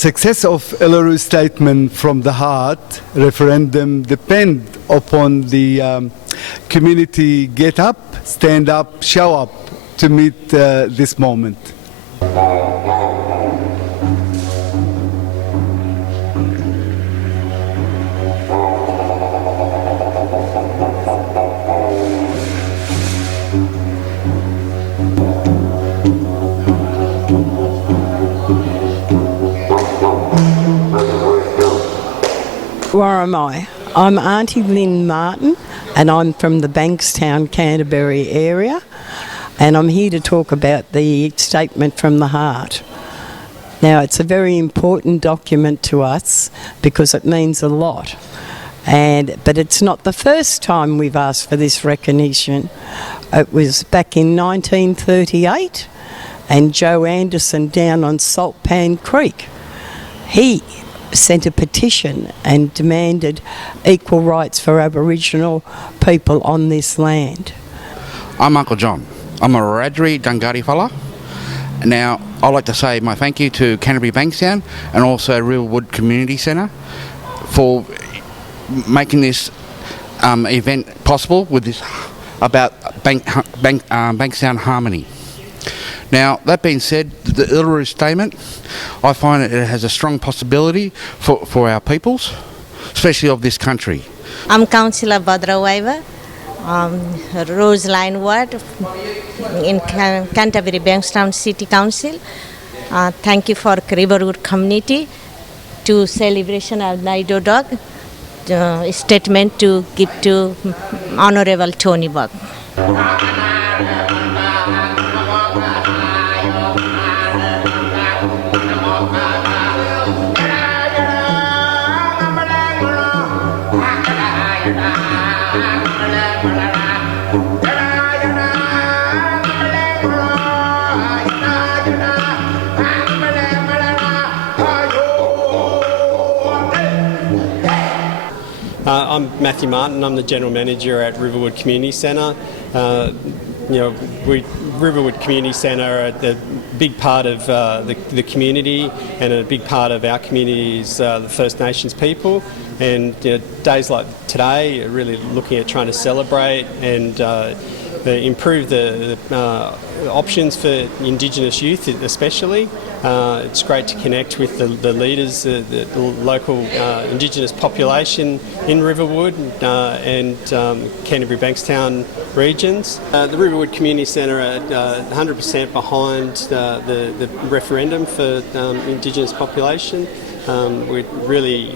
success of ULURU Statement from the Heart referendum depend upon the community get up, stand up, show up to meet this moment. Where am I? I'm Auntie Lynn Martin and I'm from the Bankstown, Canterbury area, and I'm here to talk about the Statement from the Heart. Now, it's a very important document to us because it means a lot, but it's not the first time we've asked for this recognition. It was back in 1938, and Joe Anderson down on Saltpan Creek, he sent a petition and demanded equal rights for Aboriginal people on this land. I'm Uncle John. I'm a Wiradjuri Dungari fella. Now, I'd like to say my thank you to Canterbury Bankstown and also Riverwood Community Centre for making this event possible with this about Bankstown harmony. Now, that being said, the ULURU Statement, I find it has a strong possibility for our peoples, especially of this country. I'm Councillor Badra Waiva, Roseline Ward in Canterbury Bankstown City Council. Thank you for Riverwood community to celebration of Lido Dog statement to give to Honourable Tony Buck. I'm Matthew Martin. I'm the General Manager at Riverwood Community Centre. Riverwood Community Centre are a big part of the community, and a big part of our community is the First Nations people. And days like today are really looking at trying to celebrate and improve the options for Indigenous youth especially. It's great to connect with the leaders, the local Indigenous population in Riverwood and Canterbury Bankstown regions. The Riverwood Community Centre are 100% behind the referendum for Indigenous population. We really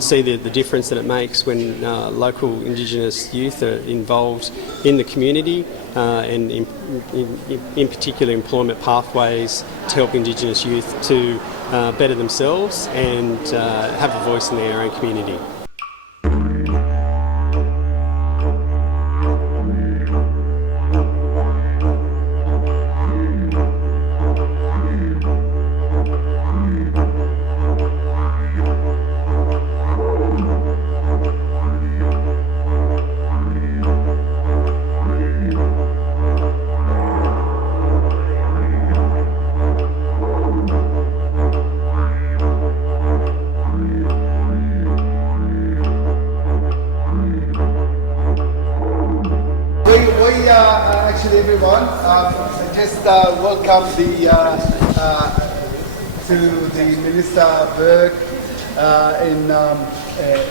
see the difference that it makes when local Indigenous youth are involved in the community and in particular employment pathways to help Indigenous youth to better themselves and have a voice in their own community. Actually, everyone, just welcome to the Minister Burke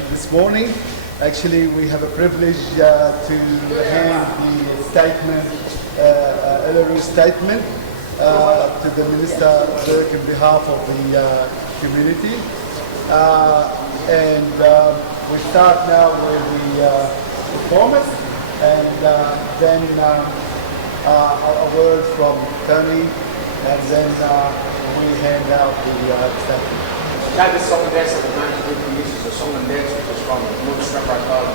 this morning. Actually, we have a privilege to hand the statement, ULURU Statement, to the Minister Burke on behalf of the community. We start now with the performance. And then a word from Tony, and then we hand out the statement. That is song and dance that the 1950 uses a song and dance which is from Blue Strapper called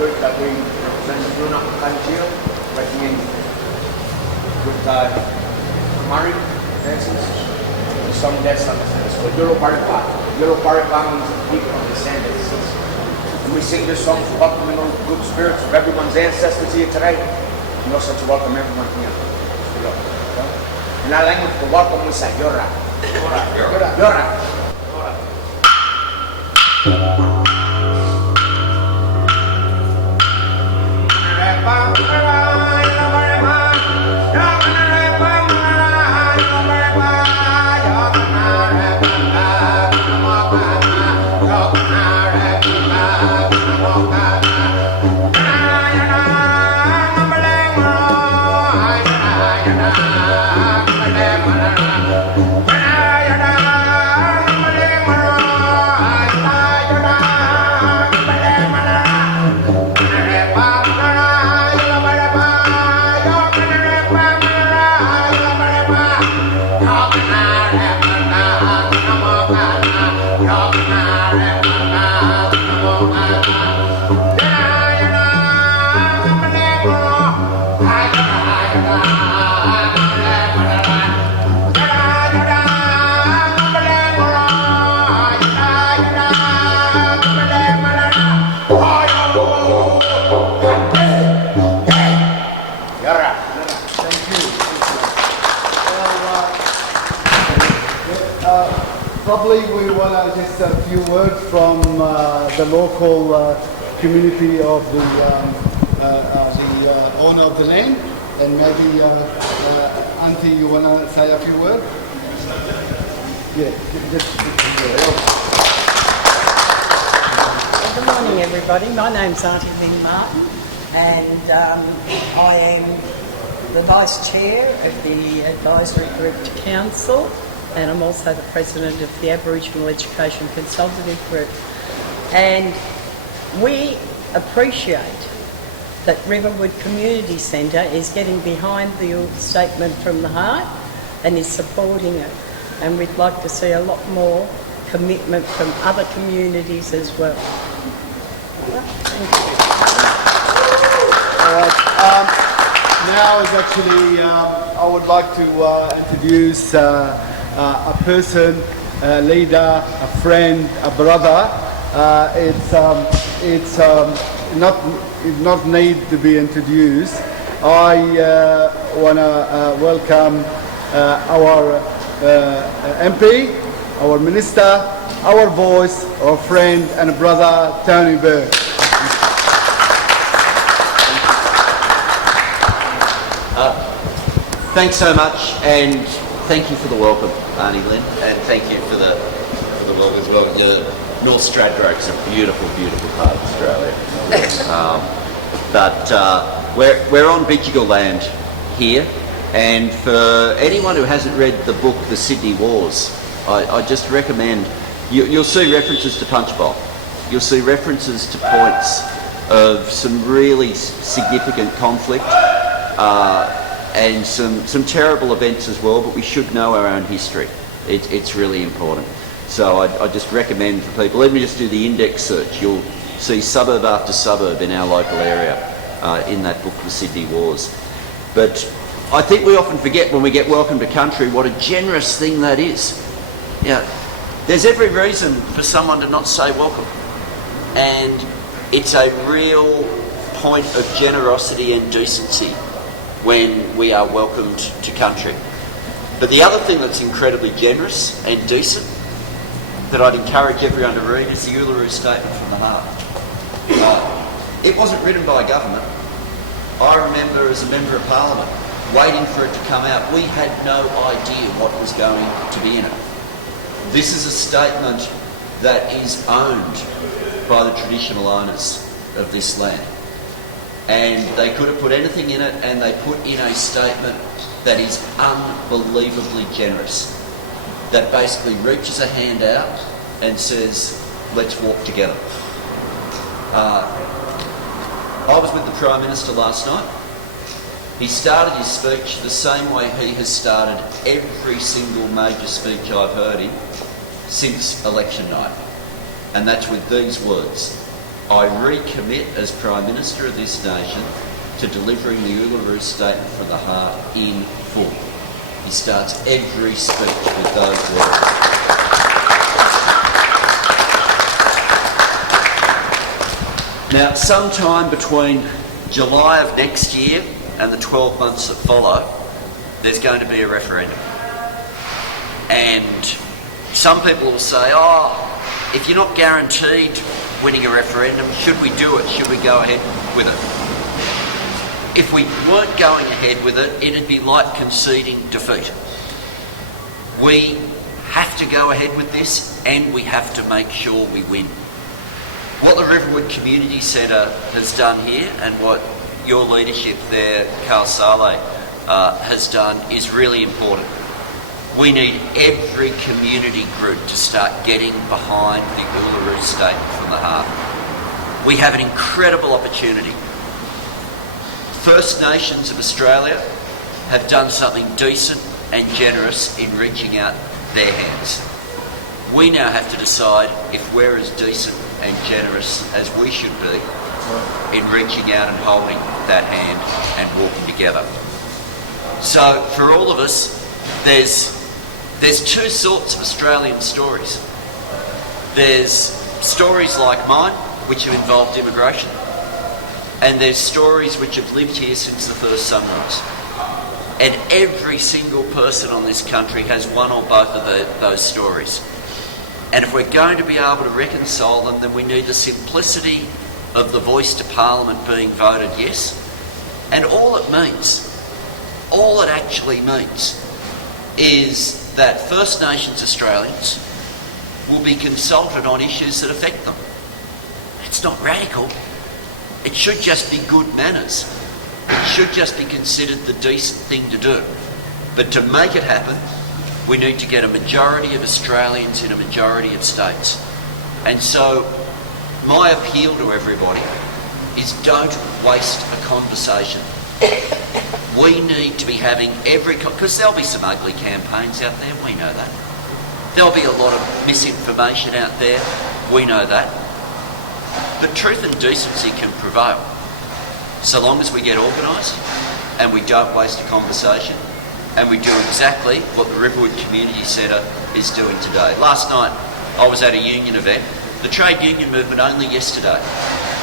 Good that we represent Bruna Kanchil, bringing in with Mari dances. The song and dance is called Yolo Paripang. Yolo Paripang means the people of the sand that sees. We sing this song to welcome in all the good spirits of everyone's ancestors here today, and also to welcome everyone here. In our language, to welcome we say Yora. Probably we want to just a few words from the local community of the owner of the land, and maybe Auntie, you want to say a few words? Yeah, just Good morning, everybody. My name's Auntie Lynn Martin, and I am the Vice Chair of the Advisory Group to Council, and I'm also the President of the Aboriginal Education Consultative Group. And we appreciate that Riverwood Community Centre is getting behind the ULURU Statement from the Heart and is supporting it. And we'd like to see a lot more commitment from other communities as well. Thank you. All right. Now is actually, I would like to introduce a person, a leader, a friend, a brother. It's not need to be introduced. I want to welcome our MP, our Minister, our voice, our friend and brother, Tony Burke. Thanks so much, and thank you for the welcome, Auntie Lynn, and thank you for the welcome as well. North Stradbroke is a beautiful, beautiful part of Australia. But we're on Bidjigal land here, and for anyone who hasn't read the book The Sydney Wars, I just recommend, you'll see references to Punch Bowl. You'll see references to points of some really significant conflict, and some terrible events as well, but we should know our own history. It's really important. So I just recommend for people, let me just do the index search. You'll see suburb after suburb in our local area in that book, The Sydney Wars. But I think we often forget when we get welcome to country what a generous thing that is. There's every reason for someone to not say welcome. And it's a real point of generosity and decency when we are welcomed to country. But the other thing that's incredibly generous and decent that I'd encourage everyone to read is the ULURU Statement from the Heart. It wasn't written by government. I remember as a Member of Parliament waiting for it to come out. We had no idea what was going to be in it. This is a statement that is owned by the traditional owners of this land. And they could have put anything in it, and they put in a statement that is unbelievably generous, that basically reaches a hand out and says, let's walk together. I was with the Prime Minister last night. He started his speech the same way he has started every single major speech I've heard him since election night. And that's with these words: I recommit as Prime Minister of this nation to delivering the ULURU Statement from the Heart in full. He starts every speech with those words. Now, sometime between July of next year and the 12 months that follow, there's going to be a referendum. And some people will say, oh, if you're not guaranteed winning a referendum, should we do it? Should we go ahead with it? If we weren't going ahead with it, it'd be like conceding defeat. We have to go ahead with this, and we have to make sure we win. What the Riverwood Community Centre has done here, and what your leadership there, Carl Saleh, has done is really important. We need every community group to start getting behind the ULURU Statement from the Heart. We have an incredible opportunity. First Nations of Australia have done something decent and generous in reaching out their hands. We now have to decide if we're as decent and generous as we should be in reaching out and holding that hand and walking together. So for all of us, there's two sorts of Australian stories. There's stories like mine, which have involved immigration, and there's stories which have lived here since the first sunrise. And every single person on this country has one or both of those stories. And if we're going to be able to reconcile them, then we need the simplicity of the voice to Parliament being voted yes. And all it actually means, is that First Nations Australians will be consulted on issues that affect them. It's not radical. It should just be good manners. It should just be considered the decent thing to do. But to make it happen, we need to get a majority of Australians in a majority of states. And so my appeal to everybody is don't waste a conversation. We need to be having because there'll be some ugly campaigns out there, we know that. There'll be a lot of misinformation out there, we know that. But truth and decency can prevail, so long as we get organised and we don't waste a conversation and we do exactly what the Riverwood Community Centre is doing today. Last night I was at a union event. The trade union movement only yesterday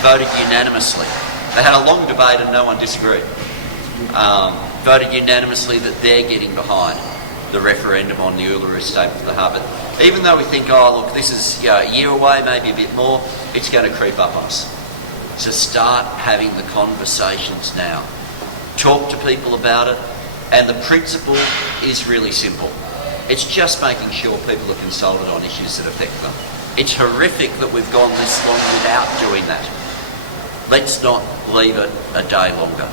voted unanimously. They had a long debate and no one disagreed. Voted unanimously that they're getting behind the referendum on the ULURU Statement for the Heart. But even though we think, oh look, this is a year away, maybe a bit more, it's going to creep up on us. So start having the conversations now. Talk to people about it, and the principle is really simple. It's just making sure people are consulted on issues that affect them. It's horrific that we've gone this long without doing that. Let's not leave it a day longer.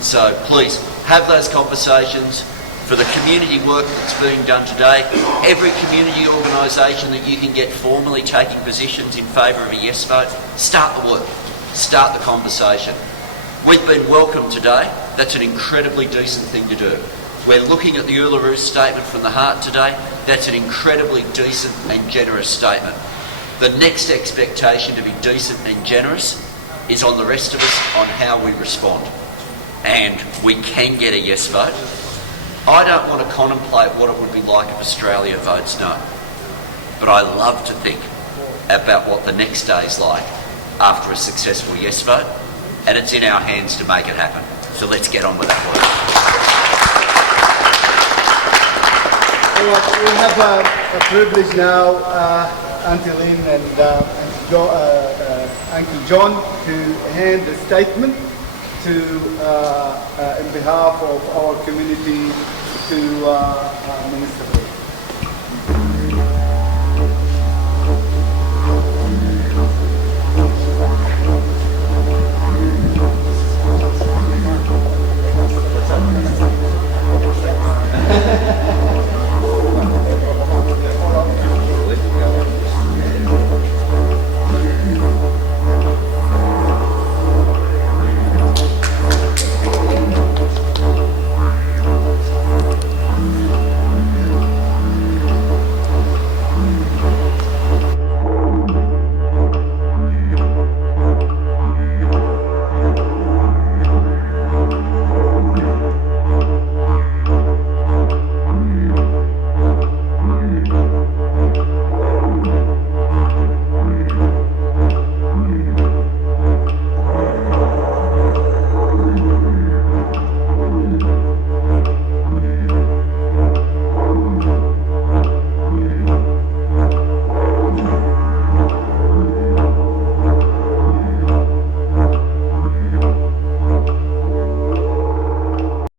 So please, have those conversations. For the community work that's being done today, every community organisation that you can get formally taking positions in favour of a yes vote, start the work, start the conversation. We've been welcomed today. That's an incredibly decent thing to do. We're looking at the ULURU Statement from the Heart today. That's an incredibly decent and generous statement. The next expectation to be decent and generous is on the rest of us on how we respond. And we can get a yes vote. I don't want to contemplate what it would be like if Australia votes no. But I love to think about what the next day is like after a successful yes vote, and it's in our hands to make it happen. So let's get on with that work. We have a privilege now, Auntie Lynn and Uncle John, to hand the statement to, in behalf of our community, to Minister.